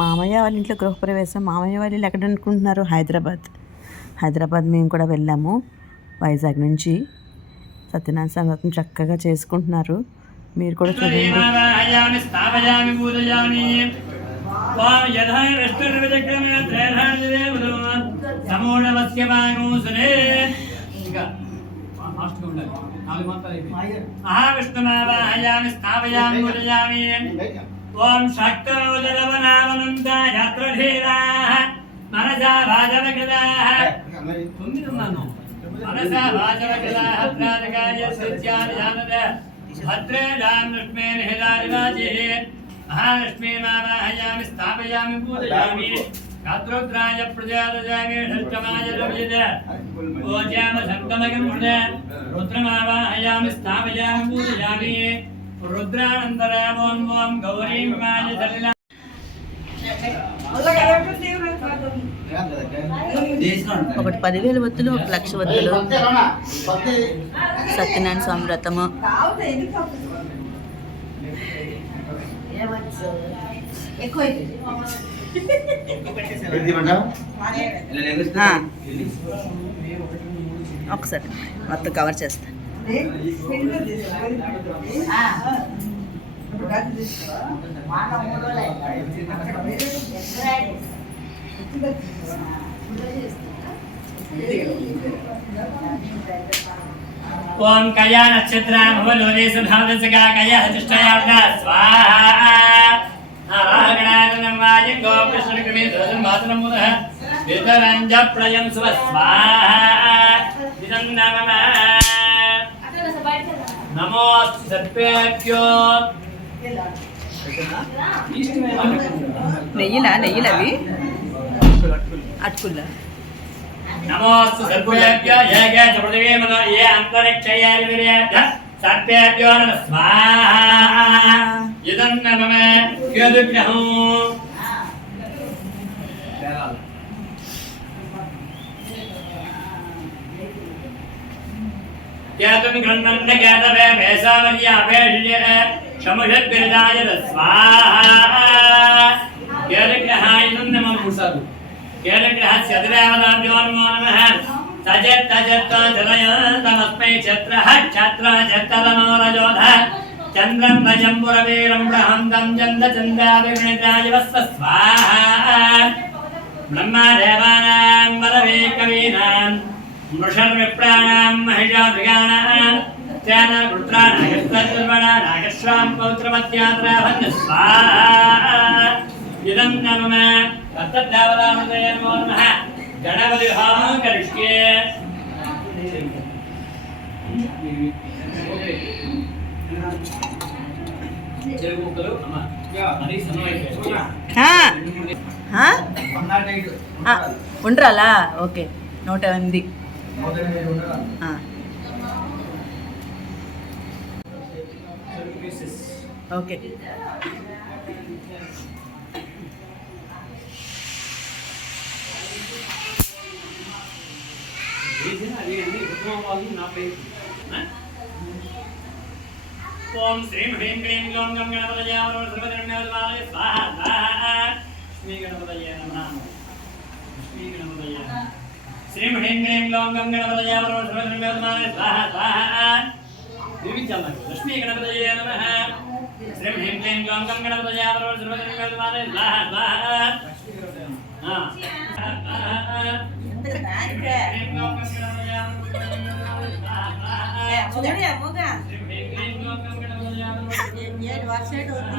మామయ్య వాళ్ళ ఇంట్లో గృహప్రవేశం మామయ్య వాళ్ళ ఎక్కడ అనుకుంటున్నారు? హైదరాబాద్. హైదరాబాద్ మేము కూడా వెళ్ళాము. వైజాగ్ నుంచి సత్యనారాయణ సంగతం చక్కగా చేసుకుంటున్నారు. మీరు కూడా చూడండి దేవాలయామి స్థాపయామి పూజయామి వాం యథా విష్ణుర్విచక్రమే త్రైధాన్యదేవదో సమూఢవస్య వాగోసునే ఇంకా ఫాస్ట్గా ఉండాలి నాలుగు మాత్రాలు అయిపోయి మహావిష్ణుమావాహయామి స్థాపయామి పూజయామి ఓం శక్తోజలవనామనంతాయాత్రధీరాः మనసా వాచవకృతాः తొమ్మిది ఉన్నాను మనసా వాచవకృతాः ప్రాతకాయ సత్యానిజానద భద్రే రామ్ లక్ష్మే నిహితారివాచిः మహాలక్ష్మీమావాహయామి స్థాపయామి పూజయామి గాత్రోద్రాయ ప్రజాదజామి షష్టమాయ రవిజ ఓజామ సంతమగం రుద్రమావాహయామి స్థాపయామి పూజయామి రుద్రానందరామోన్మోం గౌరీం ఒకటి పదివేల వత్తులు ఒక లక్ష వత్తులు సత్యనారాయణ స్వామి వ్రతము. ఆ. ఒకసారి మొత్తం కవర్ చేస్తా. ఓం కయా నక్షత్ర భవలోనే సుధాదశగా కయ తిష్టయార్ద స్వాహా. నారాయణానందం వాయం గోకృష్ణకృమే దోషం వాసనం ముదః వితరంజ ప్రయం సువ స్వాహా. ఇదం నమః సర్పేభ్యో నెయ్యిలా నెయ్యిలు అవి? అటుకుల్లా నమోస్తు సర్వేభ్యో. ఏ గే చ పృథివీ మనో ఏ అంతరిక్షయాని విరేభ్య సర్వేభ్యో నమ స్వాహా. ఇదం నమ కేతుగ్రహం కేతుం గృహ్ణన్న కేతవే మేషావర్య అపేషియ శముషద్విరదాయ స్వాహా కేతుగ్రహాయ ఇదం నమ ముసాదు కేరగ్రహస్య అధిదేవతాభ్యో నమో నమః తజత్ తజత్ జలయంతమస్మై ఛత్రః ఛత్ర ఛత్రతమో రజోధ చంద్రం రజంబురవీరం ప్రహంతం చంద తత్తద్దేవతామృతయ నమో నమః గణపతి హోమం కరిష్యే చెరుకు ముక్కలు అమ్మ అది సన్నమైపోయాయి ఆ. ఆ? ఆ, ఉండ్రాలా ఓకే నూట ఎనిమిది ఓకే అది అన్ని ఉత్తమ వాళ్ళు నా పేరు ఓం శ్రీం హ్రీం క్లీం గ్లౌం గం గణపతయ వరో సర్వధర్మ్యోద్వాలయ స్వాహా స్వాహా శ్రీ గణపతయ నమః శ్రీ గణపతయ నమః श्रीं ह्रीं क्रीं लोङ्गं गणपतयामरोषमसंवेदनाय स्वाहा स्वाहा देवीचालक लक्ष्मी गणपतये नमः श्रीं ह्रीं क्लीं लोङ्गं गणपतयामरोषमसंवेदनाय स्वाहा स्वाहा ఏడు వర్షాలు ఉంది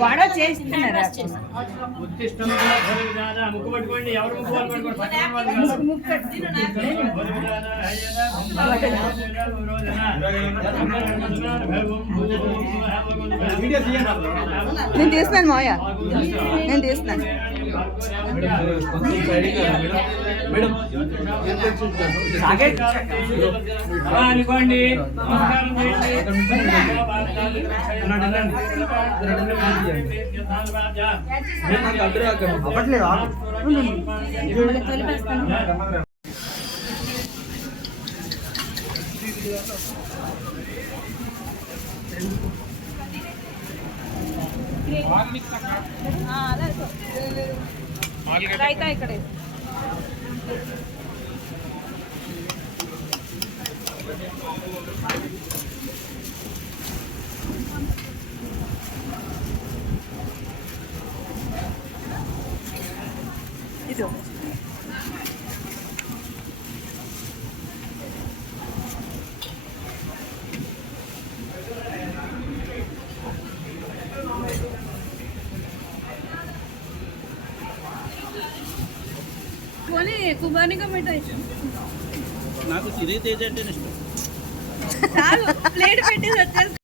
గొడవ చేస్తున్నారు ముక్కు పట్టుకోండి ఎవరు ముక్కు నేను తీస్తున్నాను మావయ్య నేను తీస్తున్నాను అలా అనుకోండి. నమస్కారం చేయండి. రైతా ఇక్కడే. పోనీ కుమారిగా మిఠాయి నాకు సిరి తేజ అంటే ఇష్టం చాలు ప్లేట్ పెట్టేసి వచ్చేసి